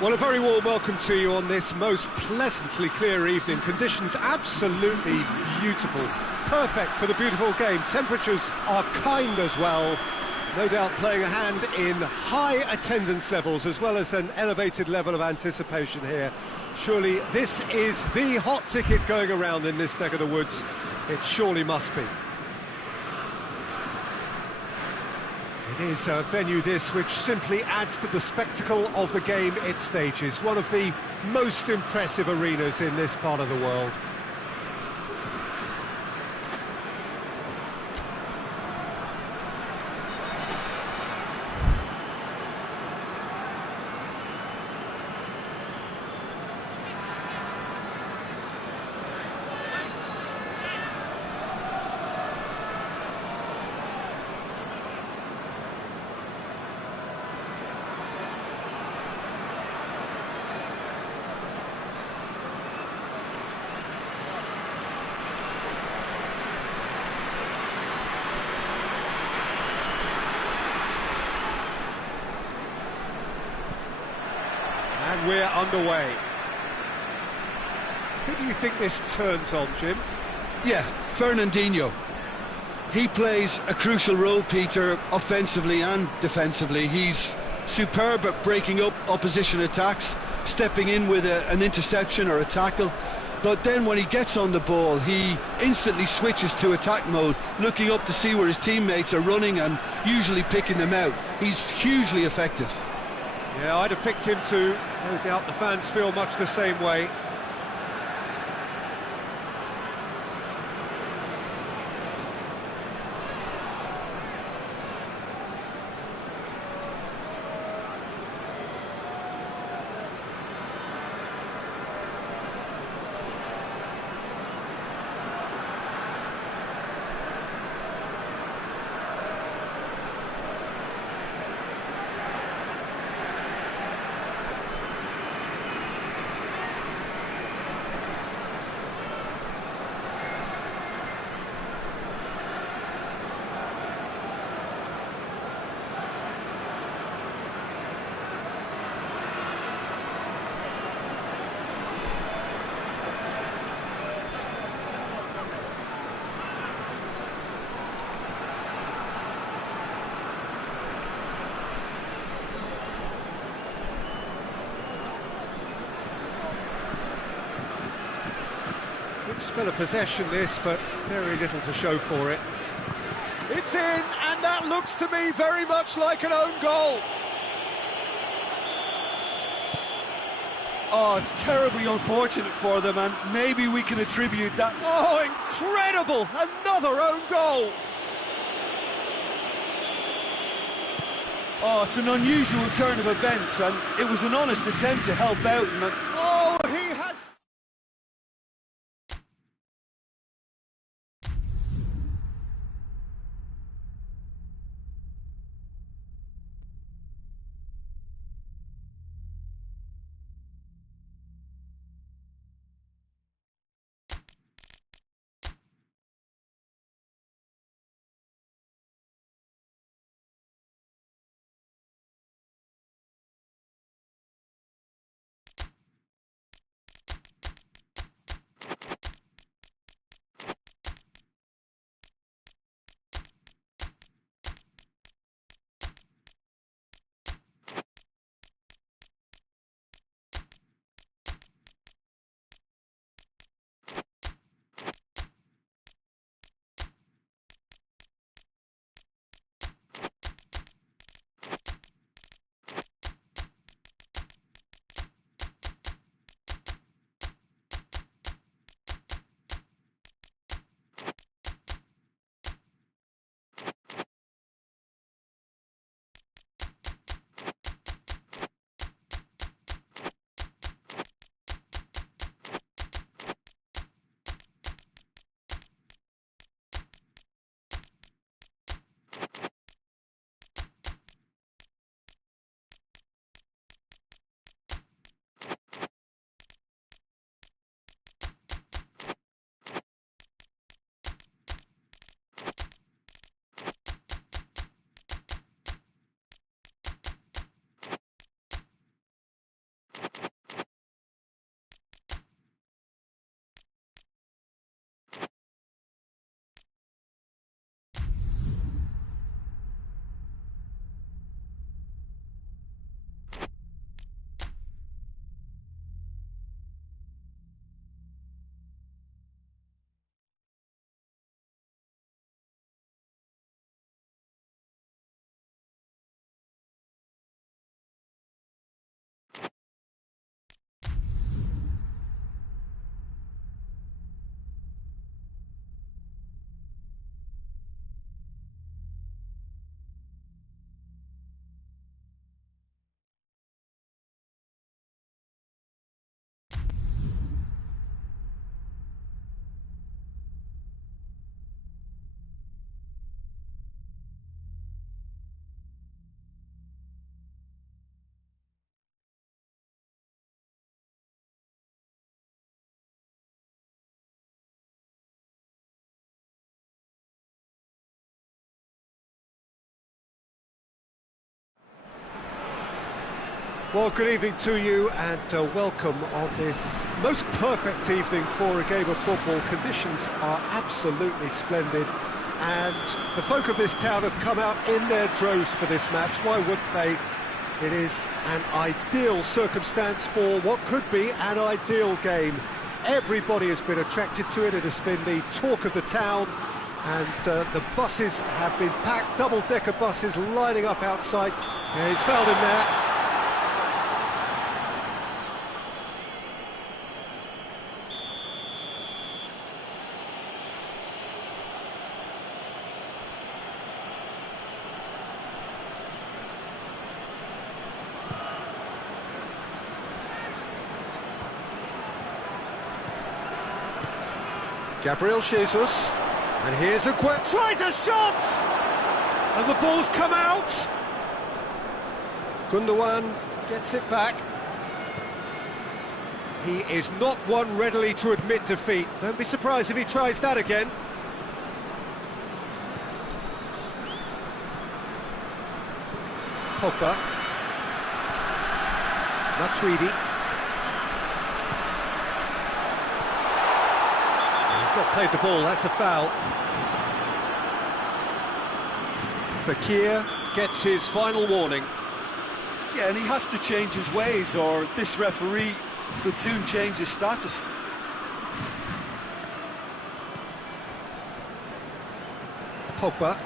Well, a very warm welcome to you on this most pleasantly clear evening. Conditions absolutely beautiful. Perfect for the beautiful game. Temperatures are kind as well. No doubt playing a hand in high attendance levels as well as an elevated level of anticipation here. Surely this is the hot ticket going around in this neck of the woods. It surely must be. It is a venue this which simply adds to the spectacle of the game it stages. One of the most impressive arenas in this part of the world. And we're underway. Who do you think this turns on, Jim? Yeah, Fernandinho. He plays a crucial role, Peter, offensively and defensively. He's superb at breaking up opposition attacks, stepping in with an interception or a tackle. But then when he gets on the ball, he instantly switches to attack mode, looking up to see where his teammates are running and usually picking them out. He's hugely effective. Yeah, I'd have picked him too. No doubt the fans feel much the same way. Good spell of possession this, but very little to show for it. It's in, and that looks to me very much like an own goal. Oh, it's terribly unfortunate for them, and maybe we can attribute that. Oh, incredible! Another own goal! Oh, it's an unusual turn of events, and it was an honest attempt to help out. And oh, he has... Well, good evening to you and welcome on this most perfect evening for a game of football. Conditions are absolutely splendid and the folk of this town have come out in their droves for this match. Why wouldn't they? It is an ideal circumstance for what could be an ideal game. Everybody has been attracted to it. It has been the talk of the town, and the buses have been packed, double-decker buses lining up outside. Yeah, he's fouled him there. Gabriel Jesus, and here's a quick tries a shot, and the ball's come out. Gundogan gets it back. He is not one readily to admit defeat. Don't be surprised if he tries that again. Pogba, Matuidi. Not played the ball, that's a foul. Fekir gets his final warning. Yeah, and he has to change his ways or this referee could soon change his status. Pogba.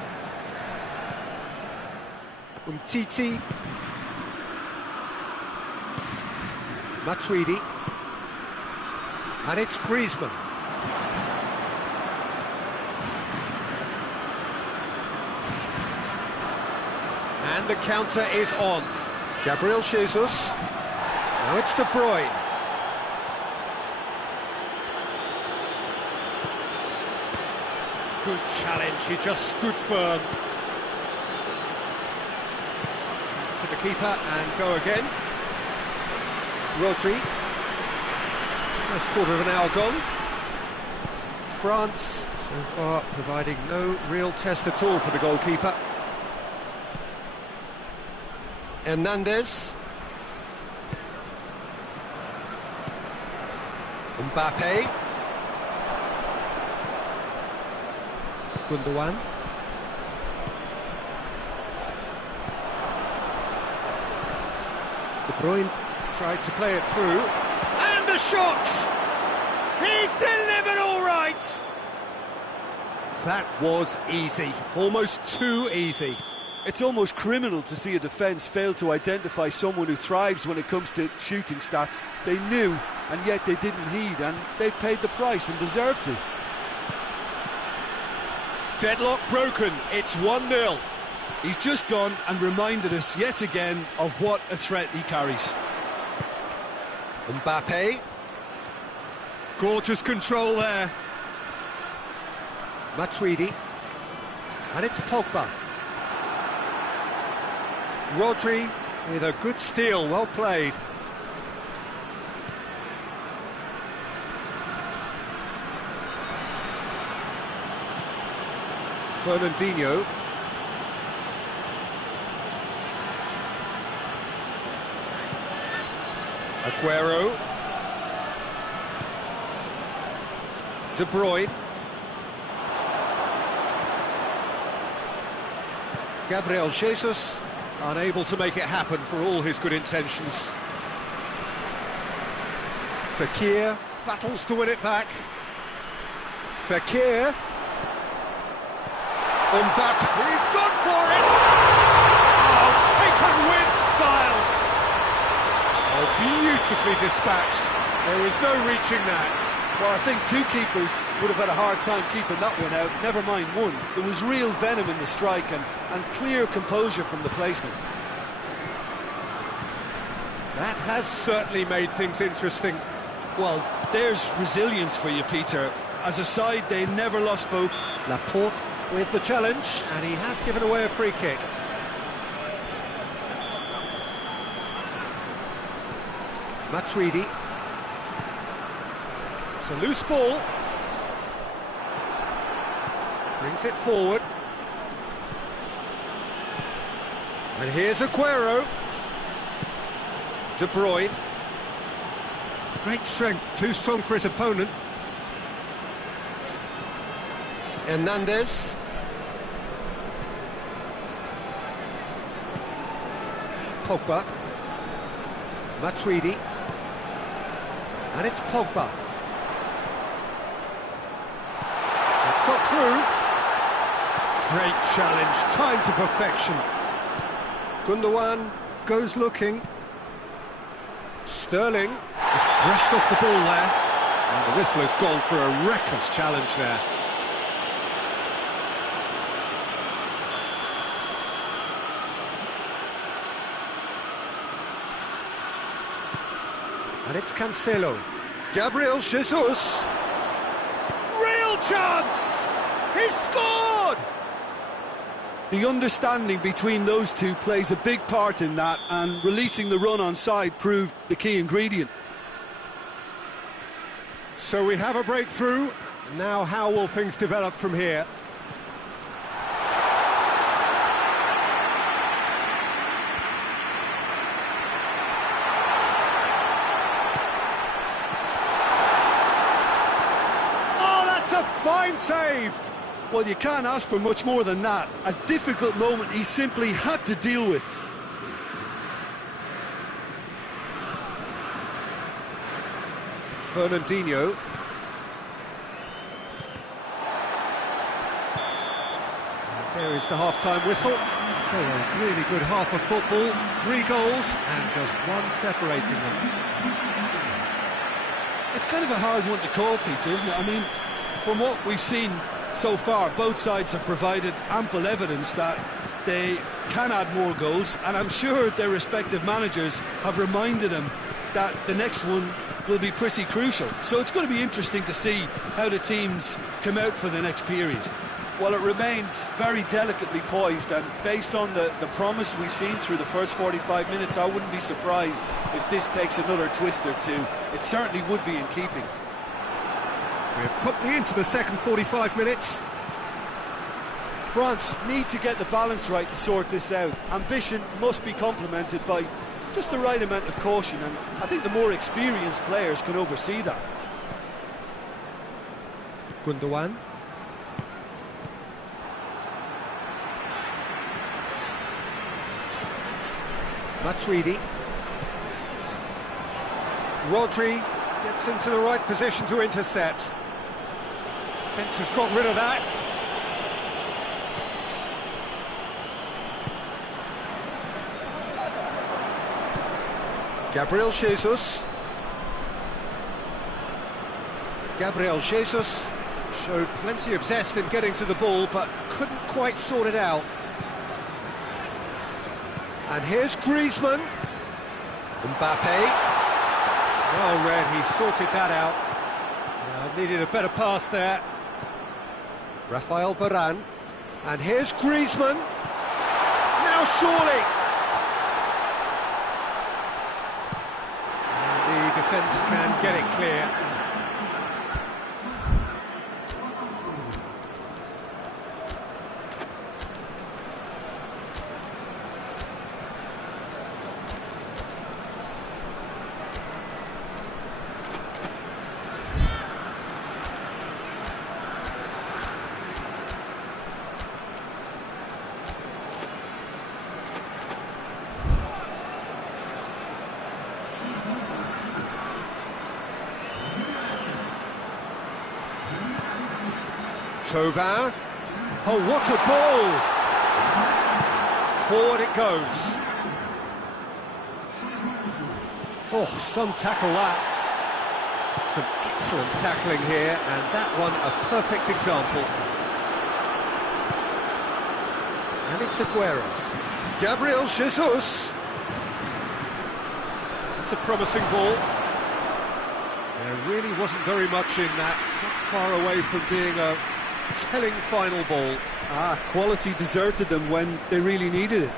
Umtiti. Matuidi. And it's Griezmann. And the counter is on. Gabriel Jesus. Now it's De Bruyne. Good challenge, he just stood firm. To the keeper and go again. Rodri. First quarter of an hour gone. France, so far, providing no real test at all for the goalkeeper. Hernandez. Mbappe. Gundogan. De Bruyne tried to play it through. And the shot! He's delivered all right! That was easy, almost too easy. It's almost criminal to see a defence fail to identify someone who thrives when it comes to shooting stats. They knew, and yet they didn't heed, and they've paid the price and deserve to. Deadlock broken, it's 1-0. He's just gone and reminded us yet again of what a threat he carries. Mbappe. Gorgeous control there. Matuidi. And it's Pogba. Rodri with a good steal, well played. Fernandinho. Aguero. De Bruyne. Gabriel Jesus. Unable to make it happen for all his good intentions. Fekir battles to win it back. Fekir. Mbappe, he's gone for it! Oh, taken with style! Oh, beautifully dispatched. There is no reaching that. Well, I think two keepers would have had a hard time keeping that one out, never mind one. There was real venom in the strike and clear composure from the placement. That has certainly made things interesting. Well, there's resilience for you, Peter. As a side, they never lost hope. Laporte with the challenge, and he has given away a free kick. Matuidi. It's a loose ball. Brings it forward. And here's Aguero. De Bruyne. Great strength, too strong for his opponent. Hernandez. Pogba. Matuidi. And it's Pogba. It's got through. Great challenge, timed to perfection. Gundogan goes looking. Sterling has brushed off the ball there. And the whistle has gone for a reckless challenge there. And it's Cancelo. Gabriel Jesus. Real chance! He's scored! The understanding between those two plays a big part in that, and releasing the run on side proved the key ingredient. So we have a breakthrough. Now how will things develop from here? Oh, that's a fine save! Well, you can't ask for much more than that. A difficult moment he simply had to deal with. Fernandinho. There is the half-time whistle. So a really good half of football. 3 goals and just one separating them. It's kind of a hard one to call, Peter, isn't it? I mean, from what we've seen so far, both sides have provided ample evidence that they can add more goals, and I'm sure their respective managers have reminded them that the next one will be pretty crucial. So it's going to be interesting to see how the teams come out for the next period. Well, it remains very delicately poised, and based on the promise we've seen through the first 45 minutes, I wouldn't be surprised if this takes another twist or two. It certainly would be in keeping. We're promptly into the second 45 minutes. France need to get the balance right to sort this out. Ambition must be complemented by just the right amount of caution, and I think the more experienced players can oversee that. Gundogan. Matuidi. Rodri gets into the right position to intercept. Defence has got rid of that. Gabriel Jesus. Gabriel Jesus showed plenty of zest in getting to the ball, but couldn't quite sort it out. And here's Griezmann. Mbappe. Well read, he sorted that out. Needed a better pass there. Rafael Varane. And here's Griezmann. Now surely. And the defence can get it clear. Tovin. Oh, what a ball! Forward it goes. Oh, some tackle that. Some excellent tackling here, and that one a perfect example. And it's Aguero. Gabriel Jesus. That's a promising ball. There really wasn't very much in that. Not far away from being a telling final ball. Quality deserted them when they really needed it.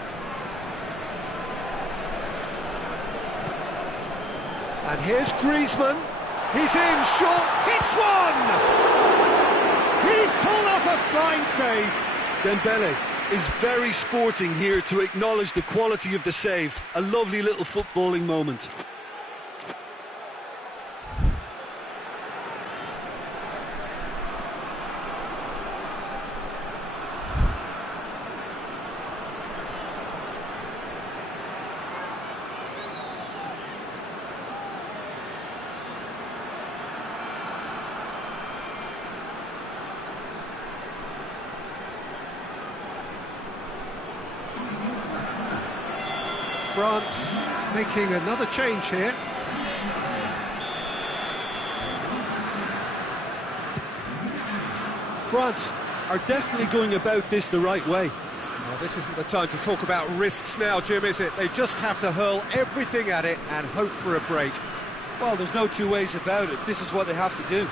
And here's Griezmann. He's in, short, hits one! He's pulled off a fine save. Dembele is very sporting here to acknowledge the quality of the save. A lovely little footballing moment. France making another change here. France are definitely going about this the right way. Well, this isn't the time to talk about risks now, Jim, is it? They just have to hurl everything at it and hope for a break. Well, there's no two ways about it. This is what they have to do.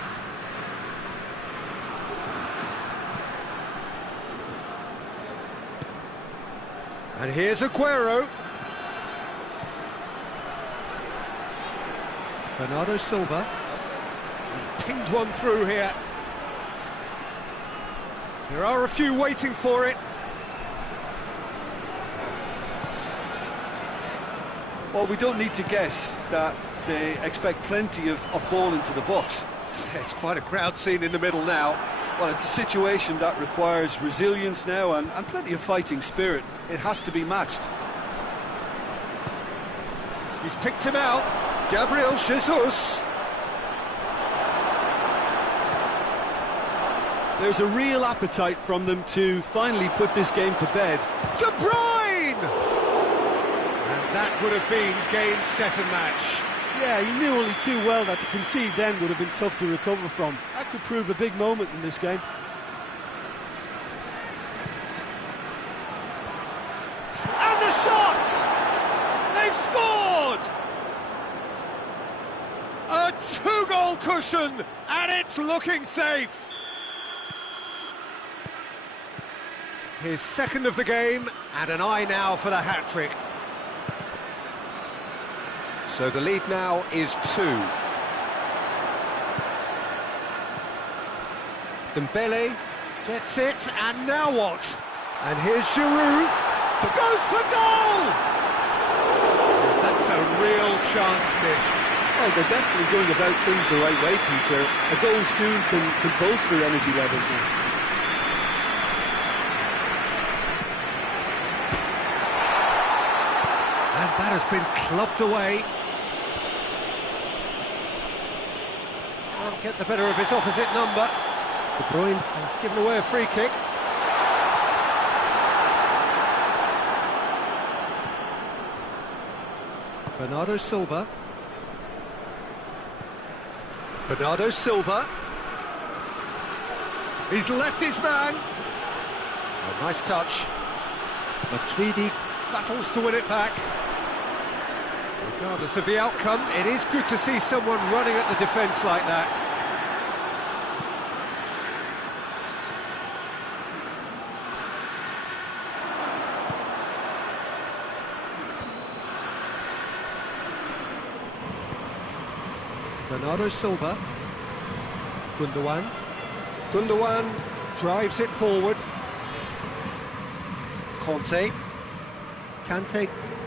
And here's Aguero. Bernardo Silva. He's pinged one through here. There are a few waiting for it. Well, we don't need to guess that they expect plenty of ball into the box. It's quite a crowd scene in the middle now. Well, it's a situation that requires resilience now and plenty of fighting spirit. It has to be matched. He's picked him out. Gabriel Jesus. There's a real appetite from them to finally put this game to bed. De Bruyne! And that would have been game, set and match. Yeah, he knew only too well that to concede then would have been tough to recover from. That could prove a big moment in this game. And the shot! They've scored! A two-goal cushion, and it's looking safe. His second of the game, and an eye now for the hat-trick. So the lead now is 2. Dembele gets it, and now what? And here's Giroud, goes for goal! That's a real chance missed. Oh, they're definitely going about things the right way, Peter. A goal soon can bolster energy levels now. And that has been clubbed away. Can't get the better of his opposite number. De Bruyne has given away a free kick. Bernardo Silva. Bernardo Silva. He's left his man. Oh, nice touch. Matuidi battles to win it back. Regardless of the outcome, it is good to see someone running at the defence like that. Bernardo Silva. Gundogan. Gundogan drives it forward. Kante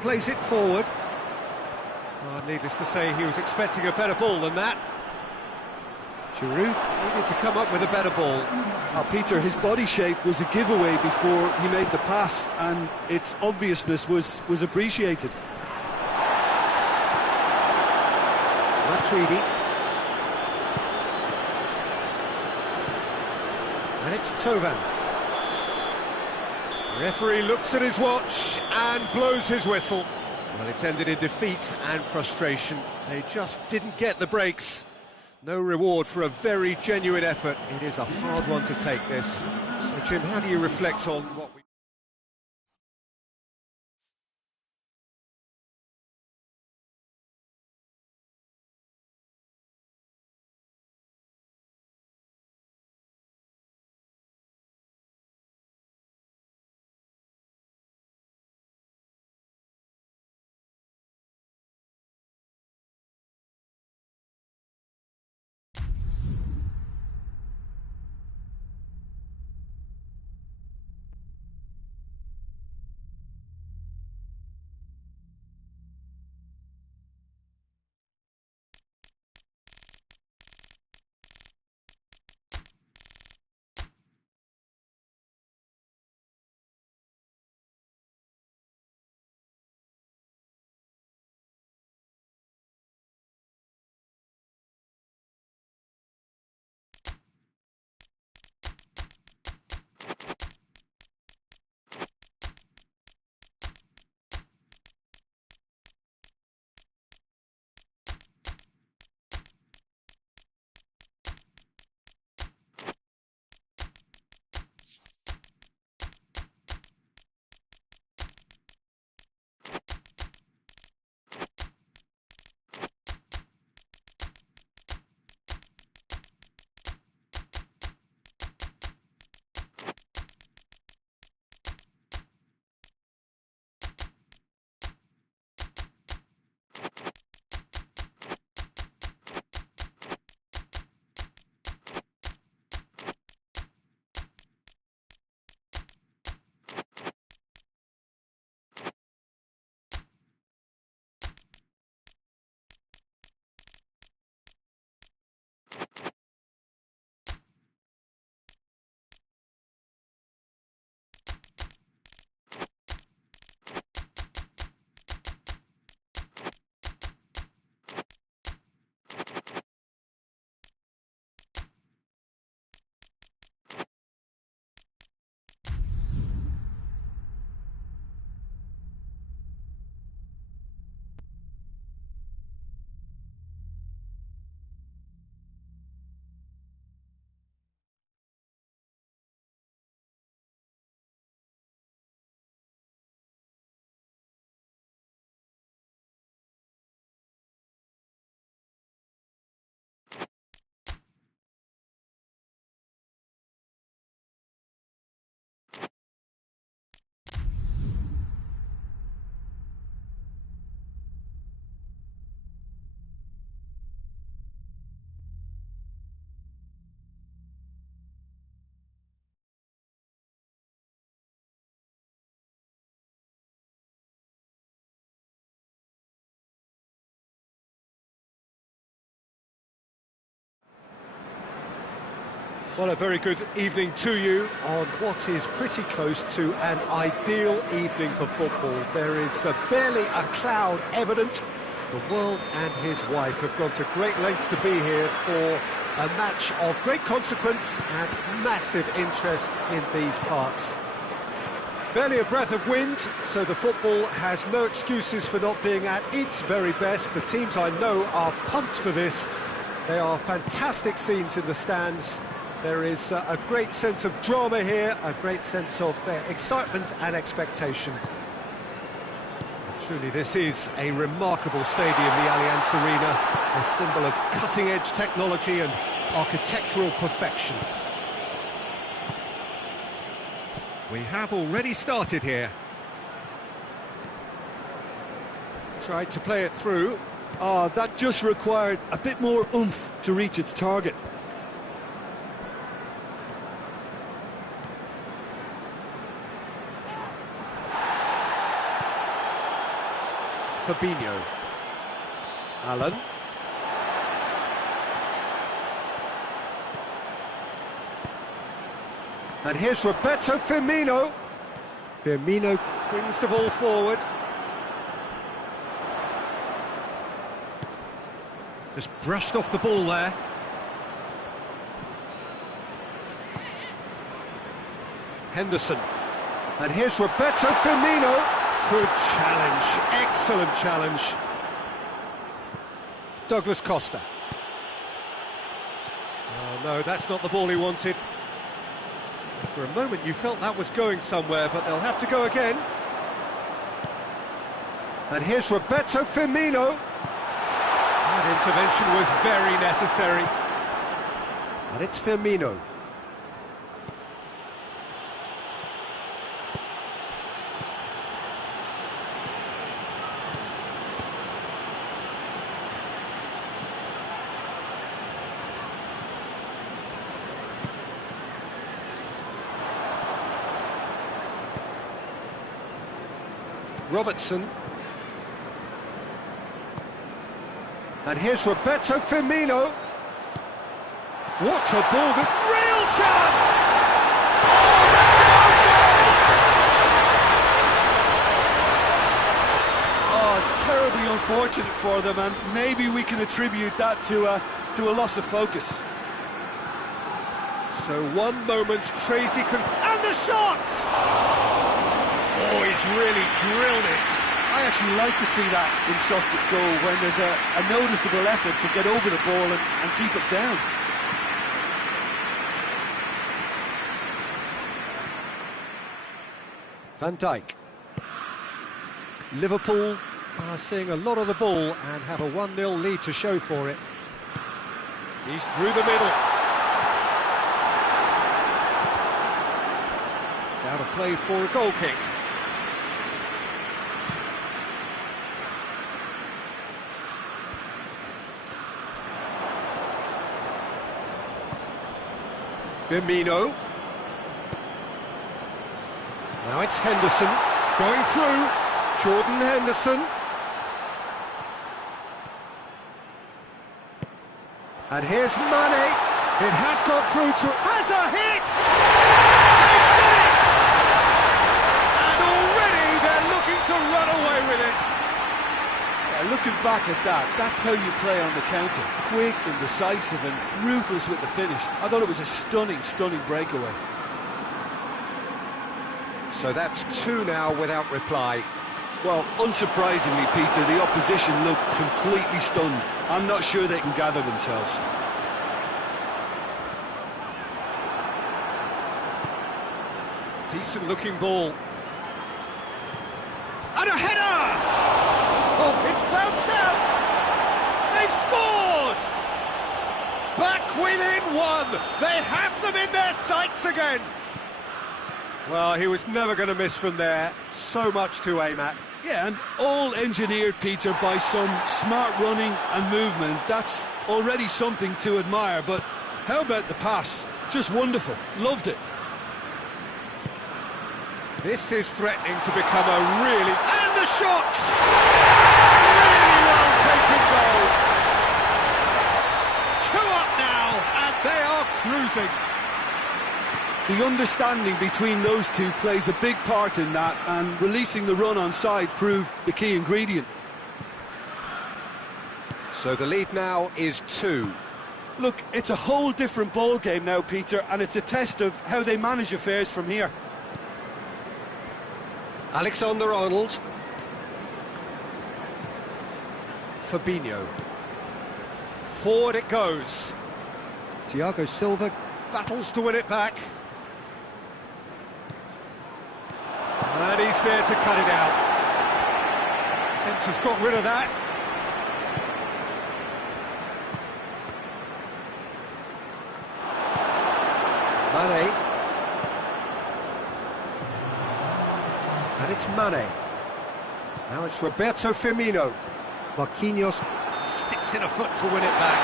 plays it forward. Oh, needless to say, he was expecting a better ball than that. Giroud needed to come up with a better ball. Now, Peter, his body shape was a giveaway before he made the pass, and its obviousness was appreciated. Matuidi. And it's Tovan. Referee looks at his watch and blows his whistle. Well, it's ended in defeat and frustration. They just didn't get the breaks. No reward for a very genuine effort. It is a hard one to take, this. So, Jim, how do you reflect on what we... Well, a very good evening to you on what is pretty close to an ideal evening for football. There is barely a cloud evident. The world and his wife have gone to great lengths to be here for a match of great consequence and massive interest in these parts. Barely a breath of wind, so the football has no excuses for not being at its very best. The teams I know are pumped for this. They are fantastic scenes in the stands. There is a great sense of drama here, a great sense of excitement and expectation. Truly, this is a remarkable stadium, the Allianz Arena, a symbol of cutting-edge technology and architectural perfection. We have already started here. Tried to play it through. That just required a bit more oomph to reach its target. Fabinho. Allen. And here's Roberto Firmino. Firmino brings the ball forward. Just brushed off the ball there. Henderson. And here's Roberto Firmino. Good challenge, excellent challenge. Douglas Costa. Oh no, that's not the ball he wanted. For a moment you felt that was going somewhere, but they'll have to go again. And here's Roberto Firmino. That intervention was very necessary. And it's Firmino. Robertson. And here's Roberto Firmino. What a ball, with real chance! Oh, it's terribly unfortunate for them, and maybe we can attribute that to a loss of focus. So one moment's crazy and the shot! Oh, he's really drilled it. I actually like to see that in shots at goal, when there's a noticeable effort to get over the ball and keep it down. Van Dijk. Liverpool are seeing a lot of the ball and have a 1-0 lead to show for it. He's through the middle. It's out of play for a goal kick. Firmino. Now it's Henderson going through. Jordan Henderson. And here's Mane. It has got through to... has a hit! They did it! And already they're looking to run away with it. Yeah, looking back at that, that's how you play on the counter. Quick and decisive and ruthless with the finish. I thought it was a stunning, stunning breakaway. So that's 2 now without reply. Well, unsurprisingly, Peter, the opposition look completely stunned. I'm not sure they can gather themselves. Decent looking ball. And a header! Oh, it's bounced out! They've scored! Back within 1! They have them in their sights again! Well, he was never going to miss from there. So much to aim at. Yeah, and all engineered, Peter, by some smart running and movement. That's already something to admire, but how about the pass? Just wonderful. Loved it. This is threatening to become a really... and the shot! Really well taken goal. 2 up now, and they are cruising. The understanding between those two plays a big part in that, and releasing the run on side proved the key ingredient. So the lead now is 2. Look, it's a whole different ball game now, Peter, and it's a test of how they manage affairs from here. Alexander-Arnold. Fabinho. Forward it goes. Thiago Silva battles to win it back. And he's there to cut it out. Defence has got rid of that. Mane. And it's Mane. Now it's Roberto Firmino. Marquinhos sticks in a foot to win it back.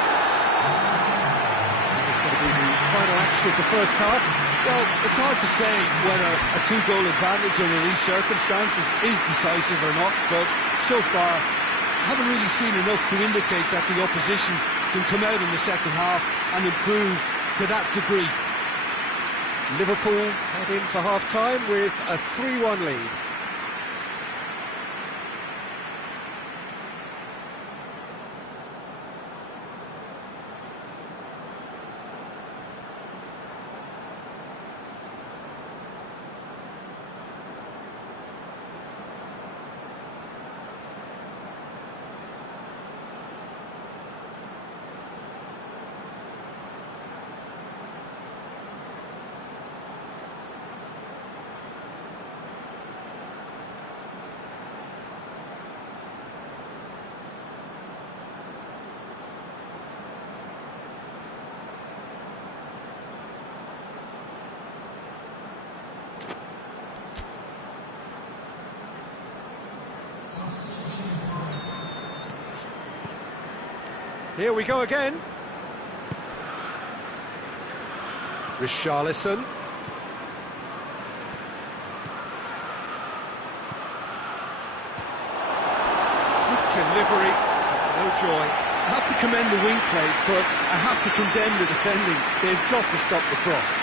It's going to be the final action of the first half. Well, it's hard to say whether a 2-goal advantage under these circumstances is decisive or not, but so far, haven't really seen enough to indicate that the opposition can come out in the second half and improve to that degree. Liverpool head in for half-time with a 3-1 lead. Here we go again. Richarlison. Good delivery, no joy. I have to commend the wing play, but I have to condemn the defending. They've got to stop the cross.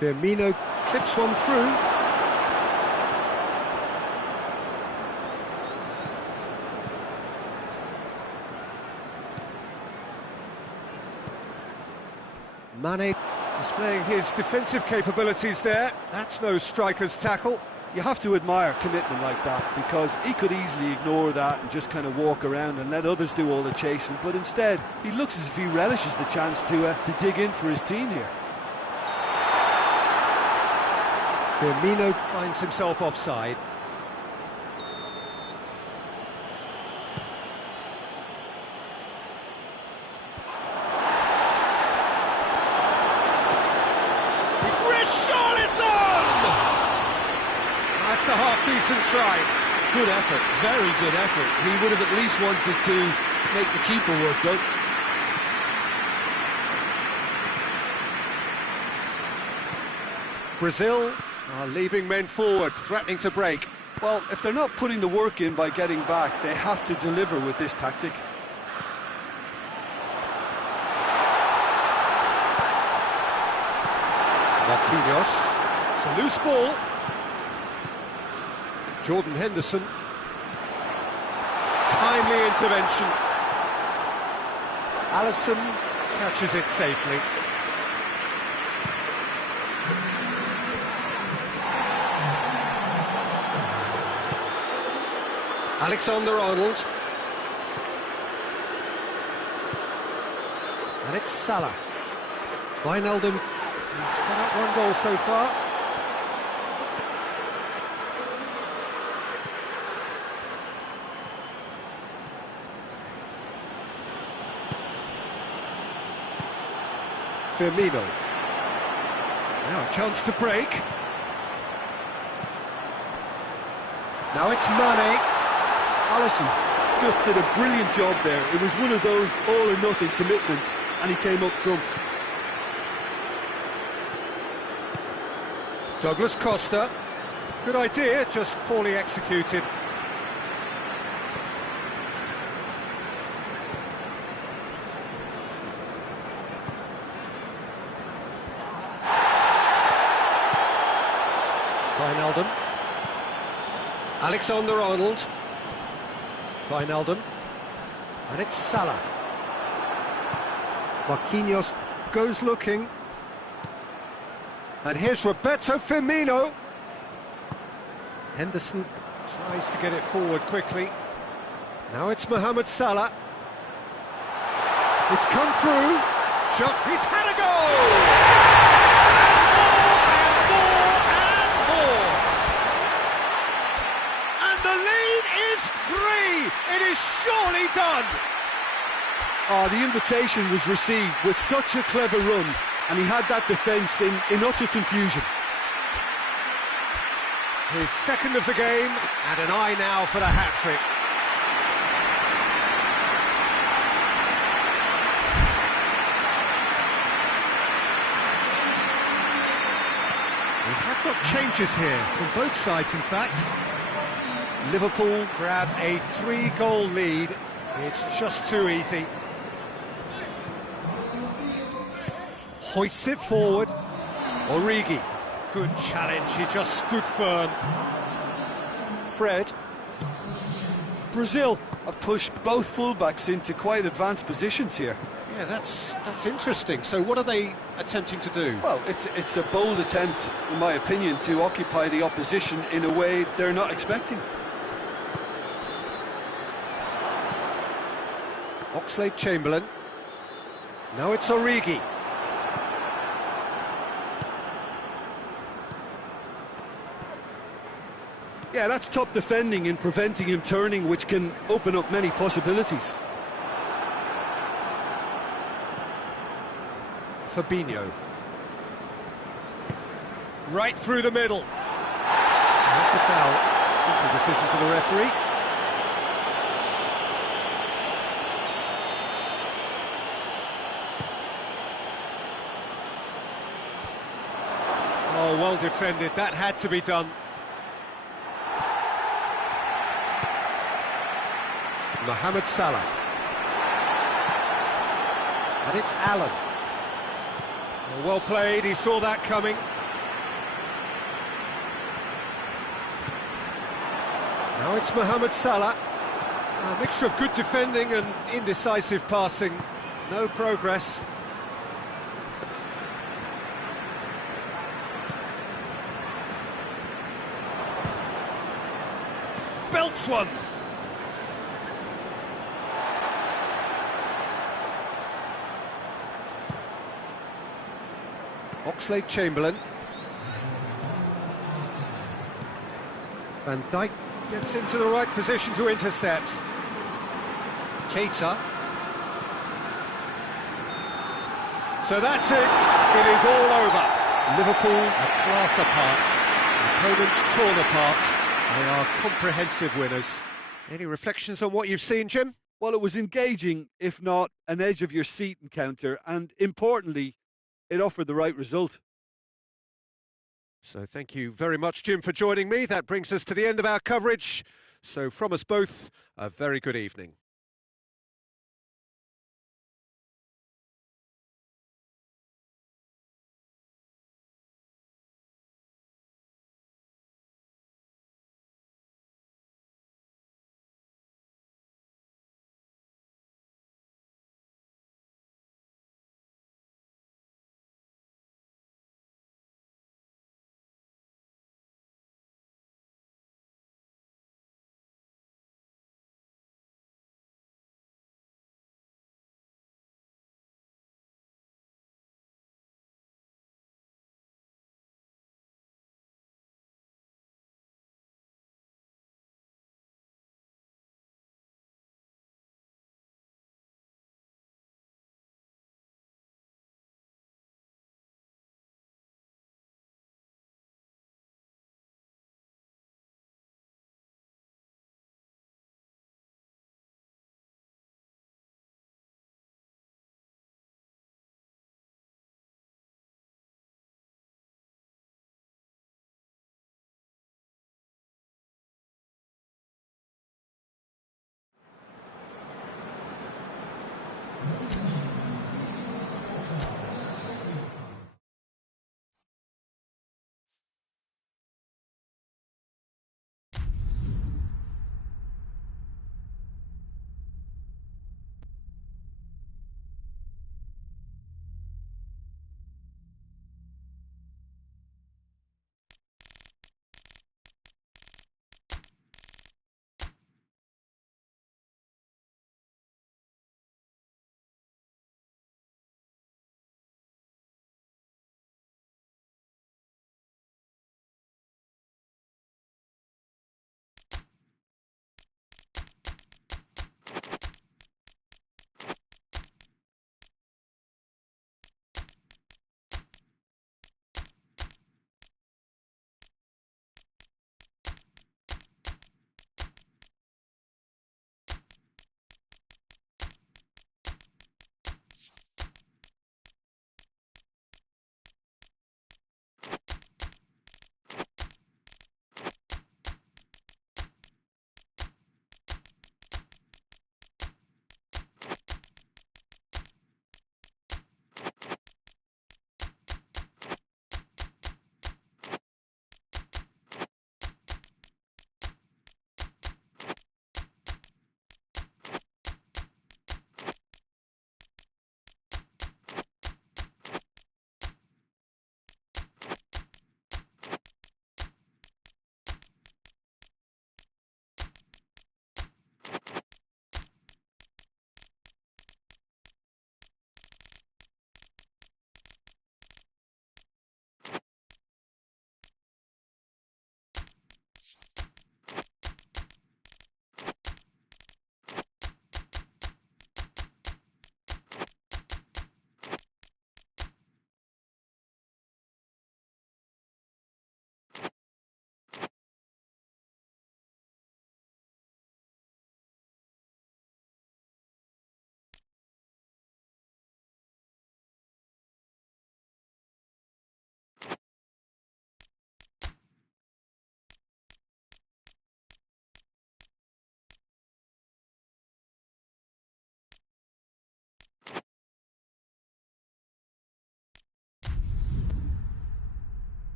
Firmino clips one through. Mane displaying his defensive capabilities there. That's no striker's tackle. You have to admire commitment like that, because he could easily ignore that and just kind of walk around and let others do all the chasing, but instead he looks as if he relishes the chance to dig in for his team here. Firmino finds himself offside. Richarlison! That's a half-decent try. Good effort, very good effort. He would have at least wanted to make the keeper work out. Brazil are leaving men forward, threatening to break. Well, if they're not putting the work in by getting back, they have to deliver with this tactic. Marquinhos. It's a loose ball. Jordan Henderson. Timely intervention. Alisson catches it safely. Alexander-Arnold. And it's Salah. Wijnaldum has set up one goal so far. Firmino. Now a chance to break. Now it's Mane. Alisson just did a brilliant job there. It was one of those all-or-nothing commitments, and he came up trumps. Douglas Costa. Good idea, just poorly executed. Wijnaldum. Alexander-Arnold. Wijnaldum. And it's Salah. Marquinhos goes looking. And here's Roberto Firmino. Henderson tries to get it forward quickly. Now it's Mohamed Salah. It's come through. Just, he's had a goal! And the lead is 3. It is surely done. Oh, the invitation was received with such a clever run, and he had that defence in utter confusion. His second of the game, and an eye now for the hat-trick. We have got changes here, from both sides in fact. Liverpool grab a 3-goal lead. It's just too easy. Hoists it forward. Origi. Good challenge, he just stood firm. Fred. Brazil have pushed both fullbacks into quite advanced positions here. Yeah, that's interesting. So what are they attempting to do? Well, it's a bold attempt, in my opinion, to occupy the opposition in a way they're not expecting. Oxlade-Chamberlain. Now it's Origi. Yeah, that's top defending and preventing him turning, which can open up many possibilities. Fabinho. Right through the middle. That's a foul. Simple decision for the referee. Oh, well defended. That had to be done. Mohamed Salah. And it's Allen. Well played, he saw that coming. Now it's Mohamed Salah. A mixture of good defending and indecisive passing. No progress. Belts one. Oxlade-Chamberlain. Van Dijk gets into the right position to intercept. Keita. So that's it. It is all over. Liverpool a class apart. Opponents torn apart. They are comprehensive winners. Any reflections on what you've seen, Jim? Well, it was engaging, if not an edge-of-your-seat encounter, and importantly, it offered the right result. So thank you very much, Jim, for joining me. That brings us to the end of our coverage. So from us both, a very good evening.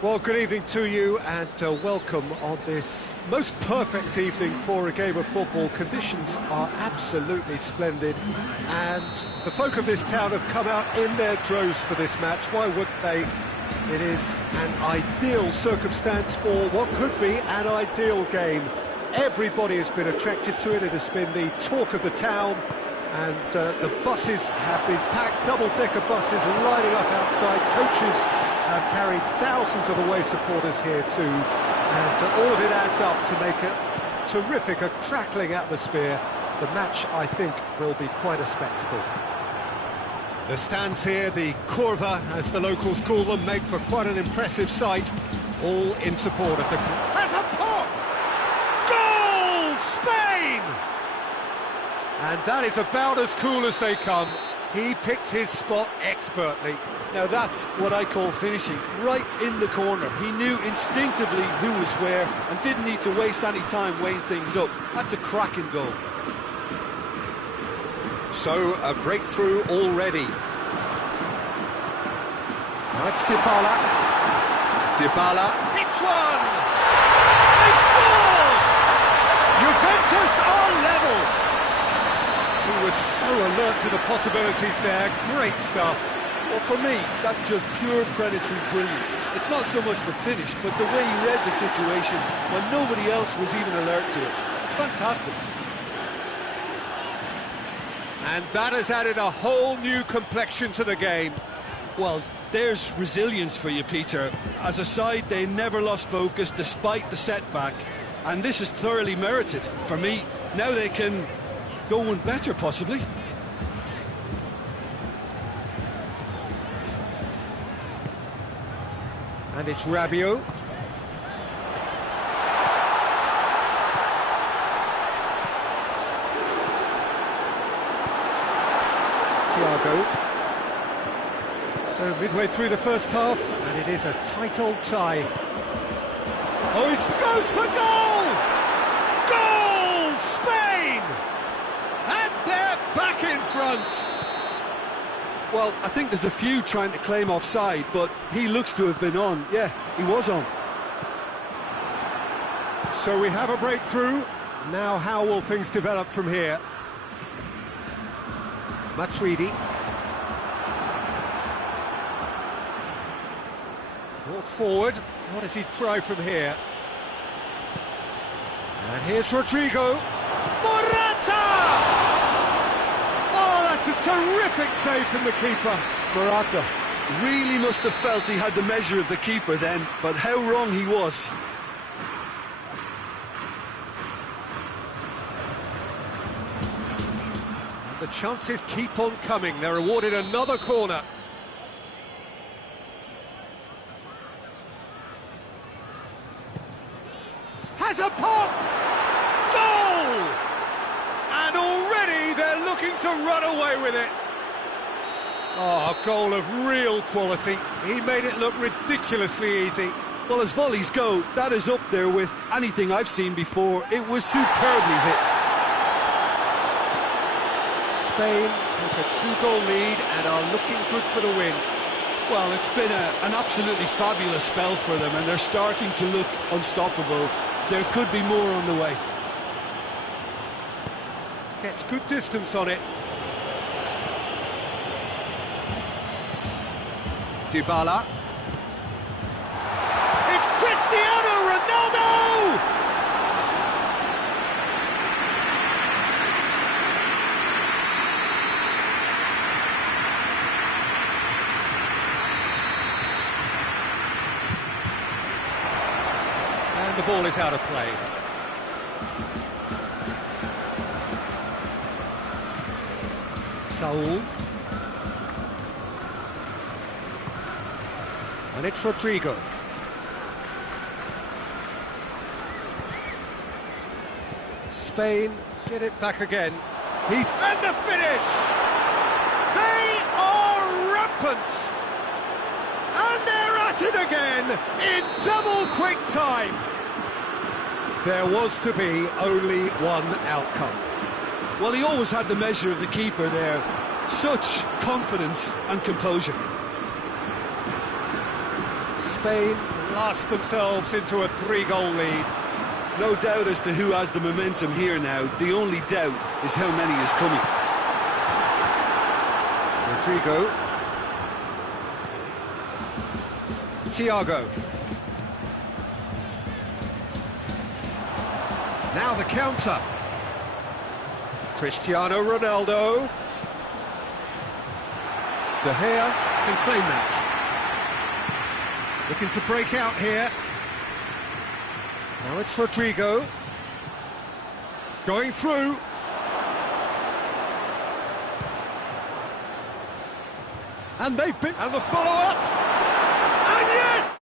Well, good evening to you and welcome on this most perfect evening for a game of football. Conditions are absolutely splendid and the folk of this town have come out in their droves for this match. Why wouldn't they? It is an ideal circumstance for what could be an ideal game. Everybody has been attracted to it. It has been the talk of the town, and the buses have been packed, double-decker buses lining up outside. Coaches have carried thousands of away supporters here too, and all of it adds up to make a terrific, a crackling atmosphere. The match, I think, will be quite a spectacle. The stands here, the curva, as the locals call them, make for quite an impressive sight, all in support of the... Has a pop! Goal! Spain! And that is about as cool as they come. He picked his spot expertly. Now that's what I call finishing, right in the corner. He knew instinctively who was where and didn't need to waste any time weighing things up. That's a cracking goal. So, a breakthrough already. Now it's Dybala. Dybala hits one! They scored! Juventus are level! He was so alert to the possibilities there. Great stuff. Well, for me, that's just pure predatory brilliance. It's not so much the finish, but the way he read the situation when nobody else was even alert to it. It's fantastic. And that has added a whole new complexion to the game. Well, there's resilience for you, Peter. As a side, they never lost focus despite the setback, and this is thoroughly merited. For me, now they can go one better, possibly. And it's Rabiot. Thiago. So midway through the first half, and it is a tight old tie. Oh, he goes for goal! Goal! Spain! And they're back in front! Well, I think there's a few trying to claim offside, but he looks to have been on. Yeah, he was on. So we have a breakthrough. Now how will things develop from here? Matuidi. Brought forward. What does he try from here? And here's Rodrigo. Morata! Oh, that's a terrific save from the keeper. Morata really must have felt he had the measure of the keeper then, but how wrong he was. The chances keep on coming. They're awarded another corner. Has a pop! Goal! And already they're looking to run away with it. Oh, a goal of real quality. He made it look ridiculously easy. Well, as volleys go, that is up there with anything I've seen before. It was superbly hit. Spain took a 2-goal lead and are looking good for the win. Well, it's been an absolutely fabulous spell for them, and they're starting to look unstoppable. There could be more on the way. Gets good distance on it. Dybala. It's Cristiano Ronaldo! And the ball is out of play. Saul. And it's Rodrigo. Spain get it back again. He's and the finish! They are rampant! And they're at it again in double quick time. There was to be only one outcome. Well, he always had the measure of the keeper there. Such confidence and composure. Spain blast themselves into a 3-goal lead. No doubt as to who has the momentum here now. The only doubt is how many is coming. Rodrigo. Thiago. Now the counter. Cristiano Ronaldo. De Gea can claim that. Looking to break out here. Now it's Rodrigo. Going through. And they've been... And the follow-up. And yes!